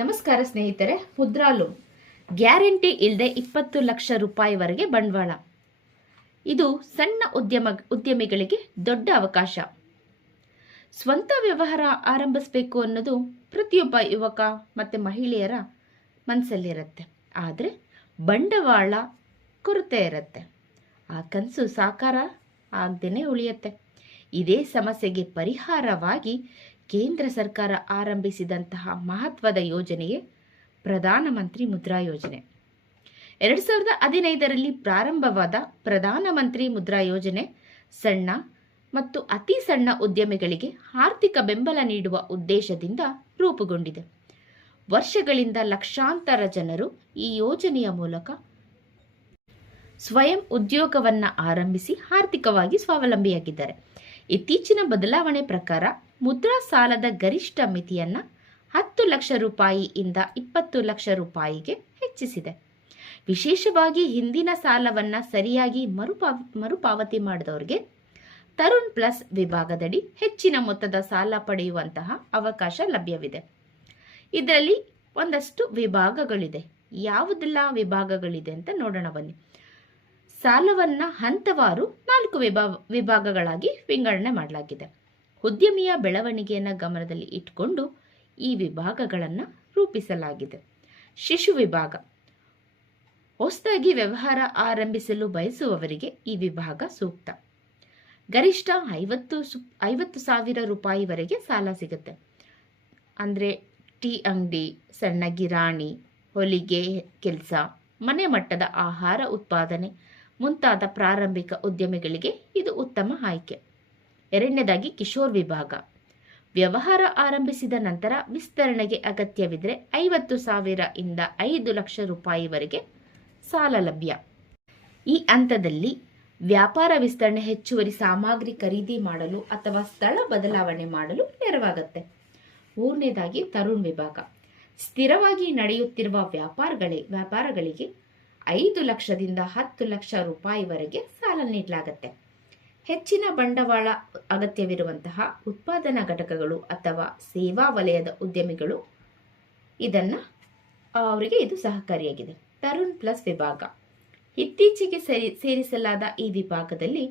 ನಮಸ್ಕಾರ ಸ್ನೇಹಿತರೆ. Mudra loan guarantee ಇಲ್ಲದೆ 20 ಲಕ್ಷ ರೂಪಾಯಿವರೆಗೆ ಬಂಡವಾಳ. ಇದು ಸಣ್ಣ ಉದ್ಯಮಿಗಳಿಗೆ ದೊಡ್ಡ ಅವಕಾಶ. ಸ್ವಂತ ವ್ಯವಹಾರ ಆರಂಭಿಸಬೇಕು ಅನ್ನೋದು ಪ್ರತಿಯೊಬ್ಬ ಯುವಕ ಮತ್ತು ಮಹಿಳೆಯರ ಮನಸ್ಸಲ್ಲಿರುತ್ತೆ. ಆದರೆ ಬಂಡವಾಳ ಕೊರತೆ ಇರುತ್ತೆ. ಆ ಕನಸು ಸಾಕಾರ ಆಗದೇನೆ ಉಳಿಯುತ್ತೆ. ಇದೇ ಸಮಸ್ಯೆಗೆ ಪರಿಹಾರವಾಗಿ ಕೇಂದ್ರ ಸರ್ಕಾರ ಆರಂಭಿಸಿದಂತಹ ಮಹತ್ವದ ಯೋಜನೆಯೇ ಪ್ರಧಾನಮಂತ್ರಿ ಮುದ್ರಾ ಯೋಜನೆ. 2015ರಲ್ಲಿ ಪ್ರಾರಂಭವಾದ ಪ್ರಧಾನಮಂತ್ರಿ ಮುದ್ರಾ ಯೋಜನೆ ಸಣ್ಣ ಮತ್ತು ಅತಿ ಸಣ್ಣ ಉದ್ಯಮಿಗಳಿಗೆ ಆರ್ಥಿಕ ಬೆಂಬಲ ನೀಡುವ ಉದ್ದೇಶದಿಂದ ರೂಪುಗೊಂಡಿದೆ. ವರ್ಷಗಳಿಂದ ಲಕ್ಷಾಂತರ ಜನರು ಈ ಯೋಜನೆಯ ಮೂಲಕ ಸ್ವಯಂ ಉದ್ಯೋಗವನ್ನು ಆರಂಭಿಸಿ ಆರ್ಥಿಕವಾಗಿ ಸ್ವಾವಲಂಬಿಯಾಗಿದ್ದಾರೆ. ಇತ್ತೀಚಿನ ಬದಲಾವಣೆ ಪ್ರಕಾರ ಮುದ್ರಾ ಸಾಲದ ಗರಿಷ್ಠ ಮಿತಿಯನ್ನು 10 ಲಕ್ಷ ರೂಪಾಯಿಯಿಂದ 20 ಲಕ್ಷ ರೂಪಾಯಿಗೆ ಹೆಚ್ಚಿಸಿದೆ. ವಿಶೇಷವಾಗಿ ಹಿಂದಿನ ಸಾಲವನ್ನು ಸರಿಯಾಗಿ ಮರುಪಾವತಿ ಮಾಡಿದವರಿಗೆ ತರುಣ್ ಪ್ಲಸ್ ವಿಭಾಗದಡಿ ಹೆಚ್ಚಿನ ಮೊತ್ತದ ಸಾಲ ಪಡೆಯುವಂತಹ ಅವಕಾಶ ಲಭ್ಯವಿದೆ. ಇದರಲ್ಲಿ ಒಂದಷ್ಟು ವಿಭಾಗಗಳಿದೆ. ಯಾವುದೆಲ್ಲ ವಿಭಾಗಗಳಿದೆ ಅಂತ ನೋಡೋಣ ಬನ್ನಿ. ಸಾಲವನ್ನು ಹಂತವಾರು 4 ವಿಭಾಗಗಳಾಗಿ ವಿಂಗಡಣೆ ಮಾಡಲಾಗಿದೆ. ಉದ್ಯಮಿಯ ಬೆಳವಣಿಗೆಯನ್ನು ಗಮನದಲ್ಲಿ ಇಟ್ಟುಕೊಂಡು ಈ ವಿಭಾಗಗಳನ್ನು ರೂಪಿಸಲಾಗಿದೆ. ಶಿಶು ವಿಭಾಗ. ಹೊಸದಾಗಿ ವ್ಯವಹಾರ ಆರಂಭಿಸಲು ಬಯಸುವವರಿಗೆ ಈ ವಿಭಾಗ ಸೂಕ್ತ. ಗರಿಷ್ಠ 50,000 ರೂಪಾಯಿವರೆಗೆ ಸಾಲ ಸಿಗುತ್ತೆ. ಅಂದರೆ ಟೀ ಅಂಗಡಿ, ಸಣ್ಣ ಗಿರಾಣಿ, ಹೊಲಿಗೆ ಕೆಲಸ, ಮನೆ ಮಟ್ಟದ ಆಹಾರ ಉತ್ಪಾದನೆ ಮುಂತಾದ ಪ್ರಾರಂಭಿಕ ಉದ್ಯಮಿಗಳಿಗೆ ಇದು ಉತ್ತಮ ಆಯ್ಕೆ. ಎರಡನೇದಾಗಿ ಕಿಶೋರ್ ವಿಭಾಗ. ವ್ಯವಹಾರ ಆರಂಭಿಸಿದ ನಂತರ ವಿಸ್ತರಣೆಗೆ ಅಗತ್ಯವಿದ್ದರೆ 50,000 ಇಂದ 5 ಲಕ್ಷ ರೂಪಾಯಿವರೆಗೆ ಸಾಲ ಲಭ್ಯ. ಈ ಹಂತದಲ್ಲಿ ವ್ಯಾಪಾರ ವಿಸ್ತರಣೆ, ಹೆಚ್ಚುವರಿ ಸಾಮಗ್ರಿ ಖರೀದಿ ಮಾಡಲು ಅಥವಾ ಸ್ಥಳ ಬದಲಾವಣೆ ಮಾಡಲು ನೆರವಾಗುತ್ತೆ. ಮೂರನೇದಾಗಿ ತರುಣ್ ವಿಭಾಗ. ಸ್ಥಿರವಾಗಿ ನಡೆಯುತ್ತಿರುವ ವ್ಯಾಪಾರಗಳಿಗೆ 5 ಲಕ್ಷದಿಂದ 10 ಲಕ್ಷ ರೂಪಾಯಿವರೆಗೆ ಸಾಲ ನೀಡಲಾಗುತ್ತೆ. ಹೆಚ್ಚಿನ ಬಂಡವಾಳ ಅಗತ್ಯವಿರುವಂತಹ ಉತ್ಪಾದನಾ ಘಟಕಗಳು ಅಥವಾ ಸೇವಾ ವಲಯದ ಉದ್ಯಮಿಗಳು ಅವರಿಗೆ ಇದು ಸಹಕಾರಿಯಾಗಿದೆ. ತರುಣ್ ಪ್ಲಸ್ ವಿಭಾಗ. ಇತ್ತೀಚೆಗೆ ಸೇರಿಸಲಾದ ಈ ವಿಭಾಗದಲ್ಲಿ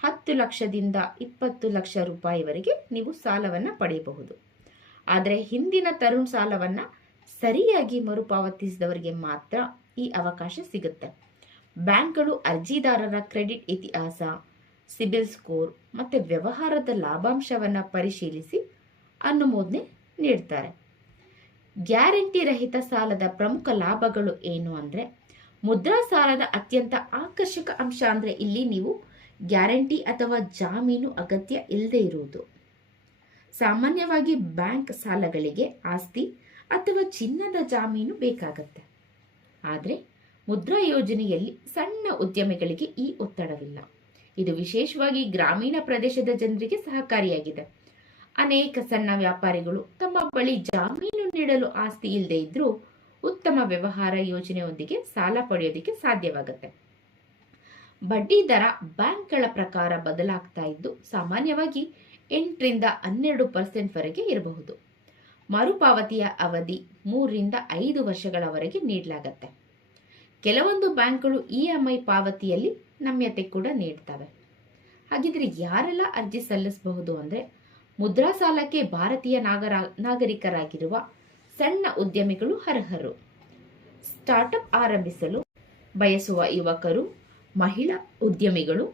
10 ಲಕ್ಷದಿಂದ 20 ಲಕ್ಷ ರೂಪಾಯಿವರೆಗೆ ನೀವು ಸಾಲವನ್ನು ಪಡೆಯಬಹುದು. ಆದರೆ ಹಿಂದಿನ ತರುಣ್ ಸಾಲವನ್ನು ಸರಿಯಾಗಿ ಮರುಪಾವತಿಸಿದವರಿಗೆ ಮಾತ್ರ ಈ ಅವಕಾಶ ಸಿಗುತ್ತೆ. ಬ್ಯಾಂಕ್ಗಳು ಅರ್ಜಿದಾರರ ಕ್ರೆಡಿಟ್ ಇತಿಹಾಸ, ಸಿಬಿಲ್ ಸ್ಕೋರ್ ಮತ್ತು ವ್ಯವಹಾರದ ಲಾಭಾಂಶವನ್ನು ಪರಿಶೀಲಿಸಿ ಅನುಮೋದನೆ ನೀಡ್ತಾರೆ. ಗ್ಯಾರಂಟಿ ರಹಿತ ಸಾಲದ ಪ್ರಮುಖ ಲಾಭಗಳು ಏನು ಅಂದರೆ, ಮುದ್ರಾ ಸಾಲದ ಅತ್ಯಂತ ಆಕರ್ಷಕ ಅಂಶ ಅಂದರೆ ಇಲ್ಲಿ ನೀವು ಗ್ಯಾರಂಟಿ ಅಥವಾ ಜಾಮೀನು ಅಗತ್ಯ ಇಲ್ಲದೆ ಇರುವುದು. ಸಾಮಾನ್ಯವಾಗಿ ಬ್ಯಾಂಕ್ ಸಾಲಗಳಿಗೆ ಆಸ್ತಿ ಅಥವಾ ಚಿನ್ನದ ಜಾಮೀನು ಬೇಕಾಗತ್ತೆ. ಆದರೆ ಮುದ್ರಾ ಯೋಜನೆಯಲ್ಲಿ ಸಣ್ಣ ಉದ್ಯಮಿಗಳಿಗೆ ಈ ಒತ್ತಡವಿಲ್ಲ. ಇದು ವಿಶೇಷವಾಗಿ ಗ್ರಾಮೀಣ ಪ್ರದೇಶದ ಜನರಿಗೆ ಸಹಕಾರಿಯಾಗಿದೆ. ಅನೇಕ ಸಣ್ಣ ವ್ಯಾಪಾರಿಗಳು ತಮ್ಮ ಬಳಿ ಜಾಮೀನು ನೀಡಲು ಆಸ್ತಿ ಇಲ್ಲದೆ ಇದ್ರೂ ಉತ್ತಮ ವ್ಯವಹಾರ ಯೋಜನೆಯೊಂದಿಗೆ ಸಾಲ ಪಡೆಯೋದಕ್ಕೆ ಸಾಧ್ಯವಾಗುತ್ತೆ. ಬಡ್ಡಿ ದರ ಬ್ಯಾಂಕ್ಗಳ ಪ್ರಕಾರ ಬದಲಾಗ್ತಾ ಇದ್ದು ಸಾಮಾನ್ಯವಾಗಿ 8ರಿಂದ 12% ವರೆಗೆ ಇರಬಹುದು. ಮರುಪಾವತಿಯ ಅವಧಿ 3ರಿಂದ 5 ವರ್ಷಗಳವರೆಗೆ ನೀಡಲಾಗುತ್ತೆ. ಕೆಲವೊಂದು ಬ್ಯಾಂಕ್ಗಳು EMI ಪಾವತಿಯಲ್ಲಿ ನಮ್ಯತೆ ಕೂಡ ನೀಡ್ತವೆ. ಹಾಗಿದ್ರೆ ಯಾರೆಲ್ಲ ಅರ್ಜಿ ಸಲ್ಲಿಸಬಹುದು ಅಂದರೆ, ಮುದ್ರಾ ಸಾಲಕ್ಕೆ ಭಾರತೀಯ ನಾಗರಿಕರಾಗಿರುವ ಸಣ್ಣ ಉದ್ಯಮಿಗಳು ಅರ್ಹರು. ಸ್ಟಾರ್ಟ್ಅಪ್ ಆರಂಭಿಸಲು ಬಯಸುವ ಯುವಕರು, ಮಹಿಳಾ ಉದ್ಯಮಿಗಳು,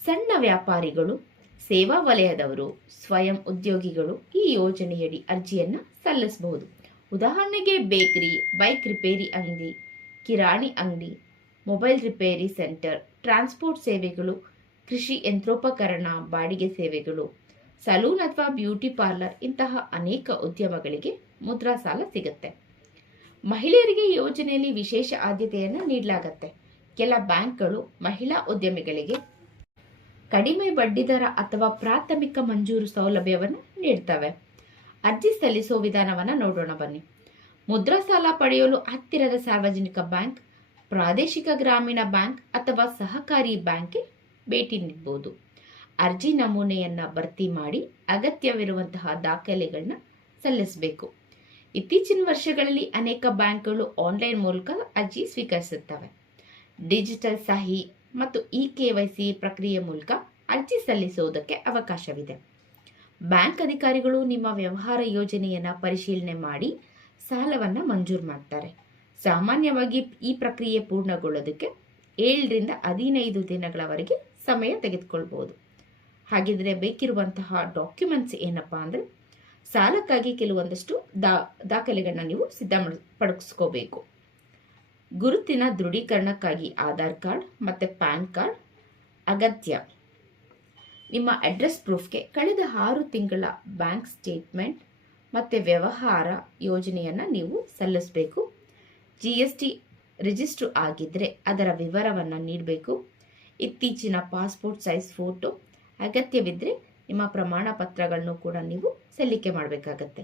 ಸಣ್ಣ ವ್ಯಾಪಾರಿಗಳು, ಸೇವಾ ವಲಯದವರು, ಸ್ವಯಂ ಉದ್ಯೋಗಿಗಳು ಈ ಯೋಜನೆಯಡಿ ಅರ್ಜಿಯನ್ನು ಸಲ್ಲಿಸಬಹುದು. ಉದಾಹರಣೆಗೆ ಬೇಕರಿ, ಬೈಕ್ ರಿಪೇರಿ ಅಂಗಡಿ, ಕಿರಾಣಿ ಅಂಗಡಿ, ಮೊಬೈಲ್ ರಿಪೇರಿ ಸೆಂಟರ್, ಟ್ರಾನ್ಸ್ಪೋರ್ಟ್ ಸೇವೆಗಳು, ಕೃಷಿ ಯಂತ್ರೋಪಕರಣ ಬಾಡಿಗೆ ಸೇವೆಗಳು, ಸಲೂನ್ ಅಥವಾ ಬ್ಯೂಟಿ ಪಾರ್ಲರ್ ಇಂತಹ ಅನೇಕ ಉದ್ಯಮಗಳಿಗೆ ಮುದ್ರಾ ಸಾಲ ಸಿಗುತ್ತೆ. ಮಹಿಳೆಯರಿಗೆ ಯೋಜನೆಯಲ್ಲಿ ವಿಶೇಷ ಆದ್ಯತೆಯನ್ನು ನೀಡಲಾಗುತ್ತೆ. ಕೆಲ ಬ್ಯಾಂಕ್ಗಳು ಮಹಿಳಾ ಉದ್ಯಮಿಗಳಿಗೆ ಕಡಿಮೆ ಬಡ್ಡಿದರ ಅಥವಾ ಪ್ರಾಥಮಿಕ ಮಂಜೂರು ಸೌಲಭ್ಯವನ್ನು ನೀಡ್ತವೆ. ಅರ್ಜಿ ಸಲ್ಲಿಸುವ ವಿಧಾನವನ್ನು ನೋಡೋಣ ಬನ್ನಿ. ಮುದ್ರಾ ಸಾಲ ಪಡೆಯಲು ಹತ್ತಿರದ ಸಾರ್ವಜನಿಕ ಬ್ಯಾಂಕ್, ಪ್ರಾದೇಶಿಕ ಗ್ರಾಮೀಣ ಬ್ಯಾಂಕ್ ಅಥವಾ ಸಹಕಾರಿ ಬ್ಯಾಂಕ್ಗೆ ಭೇಟಿ ನೀಡಬಹುದು. ಅರ್ಜಿ ನಮೂನೆಯನ್ನು ಭರ್ತಿ ಮಾಡಿ ಅಗತ್ಯವಿರುವಂತಹ ದಾಖಲೆಗಳನ್ನ ಸಲ್ಲಿಸಬೇಕು. ಇತ್ತೀಚಿನ ವರ್ಷಗಳಲ್ಲಿ ಅನೇಕ ಬ್ಯಾಂಕ್ಗಳು ಆನ್ಲೈನ್ ಮೂಲಕ ಅರ್ಜಿ ಸ್ವೀಕರಿಸುತ್ತವೆ. ಡಿಜಿಟಲ್ ಸಹಿ ಮತ್ತು KYC ಪ್ರಕ್ರಿಯೆ ಮೂಲಕ ಅರ್ಜಿ ಸಲ್ಲಿಸುವುದಕ್ಕೆ ಅವಕಾಶವಿದೆ. ಬ್ಯಾಂಕ್ ಅಧಿಕಾರಿಗಳು ನಿಮ್ಮ ವ್ಯವಹಾರ ಯೋಜನೆಯನ್ನು ಪರಿಶೀಲನೆ ಮಾಡಿ ಸಾಲವನ್ನು ಮಂಜೂರು ಮಾಡ್ತಾರೆ. ಸಾಮಾನ್ಯವಾಗಿ ಈ ಪ್ರಕ್ರಿಯೆ ಪೂರ್ಣಗೊಳ್ಳೋದಕ್ಕೆ 7 ರಿಂದ 15 ದಿನಗಳವರೆಗೆ ಸಮಯ ತೆಗೆದುಕೊಳ್ಬಹುದು. ಹಾಗಿದ್ರೆ ಬೇಕಿರುವಂತಹ ಡಾಕ್ಯುಮೆಂಟ್ಸ್ ಏನಪ್ಪಾ ಅಂದರೆ, ಸಾಲಕ್ಕಾಗಿ ಕೆಲವೊಂದಷ್ಟು ದಾಖಲೆಗಳನ್ನ ನೀವು ಸಿದ್ಧಪಡಿಸ್ಕೋಬೇಕು. ಗುರುತಿನ ದೃಢೀಕರಣಕ್ಕಾಗಿ ಆಧಾರ್ ಕಾರ್ಡ್ ಮತ್ತು ಪ್ಯಾನ್ ಕಾರ್ಡ್ ಅಗತ್ಯ. ನಿಮ್ಮ ಅಡ್ರೆಸ್ ಪ್ರೂಫ್ಗೆ ಕಳೆದ 6 ತಿಂಗಳ ಬ್ಯಾಂಕ್ ಸ್ಟೇಟ್ಮೆಂಟ್ ಮತ್ತು ವ್ಯವಹಾರ ಯೋಜನೆಯನ್ನು ನೀವು ಸಲ್ಲಿಸಬೇಕು. GST ರಿಜಿಸ್ಟರ್ ಆಗಿದ್ದರೆ ಅದರ ವಿವರವನ್ನು ನೀಡಬೇಕು. ಇತ್ತೀಚಿನ ಪಾಸ್ಪೋರ್ಟ್ ಸೈಜ್ ಫೋಟೋ, ಅಗತ್ಯವಿದ್ದರೆ ನಿಮ್ಮ ಪ್ರಮಾಣ ಪತ್ರಗಳನ್ನು ಕೂಡ ನೀವು ಸಲ್ಲಿಕೆ ಮಾಡಬೇಕಾಗತ್ತೆ.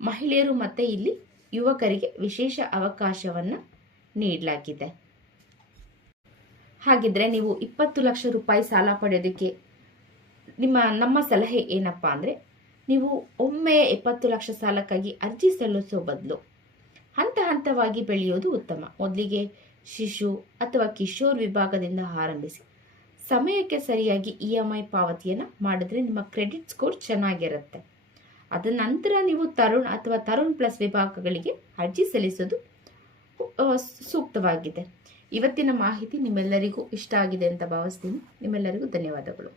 ಮಹಿಳೆಯರು ಮತ್ತು ಇಲ್ಲಿ ಯುವಕರಿಗೆ ವಿಶೇಷ ಅವಕಾಶವನ್ನು ನೀಡಲಾಗಿದೆ. ಹಾಗಿದ್ರೆ ನೀವು 20 ಲಕ್ಷ ರೂಪಾಯಿ ಸಾಲ ಪಡೆಯೋದಕ್ಕೆ ನಮ್ಮ ಸಲಹೆ ಏನಪ್ಪಾ ಅಂದರೆ, ನೀವು ಒಮ್ಮೆ 20 ಲಕ್ಷ ಸಾಲಕ್ಕಾಗಿ ಅರ್ಜಿ ಸಲ್ಲಿಸೋ ಬದಲು ಹಂತವಾಗಿ ಬೆಳೆಯೋದು ಉತ್ತಮ. ಮೊದಲಿಗೆ ಶಿಶು ಅಥವಾ ಕಿಶೋರ್ ವಿಭಾಗದಿಂದ ಆರಂಭಿಸಿ ಸಮಯಕ್ಕೆ ಸರಿಯಾಗಿ EMI ಪಾವತಿಯನ್ನು ಮಾಡಿದ್ರೆ ನಿಮ್ಮ ಕ್ರೆಡಿಟ್ ಸ್ಕೋರ್ ಚೆನ್ನಾಗಿರುತ್ತೆ. ಅದ ನಂತರ ನೀವು ತರುಣ್ ಪ್ಲಸ್ ವಿಭಾಗಗಳಿಗೆ ಅರ್ಜಿ ಸಲ್ಲಿಸೋದು ಸೂಕ್ತವಾಗಿದೆ. ಇವತ್ತಿನ ಮಾಹಿತಿ ನಿಮ್ಮೆಲ್ಲರಿಗೂ ಇಷ್ಟ ಆಗಿದೆ ಅಂತ ಭಾವಿಸ್ತೀನಿ. ನಿಮ್ಮೆಲ್ಲರಿಗೂ ಧನ್ಯವಾದಗಳು.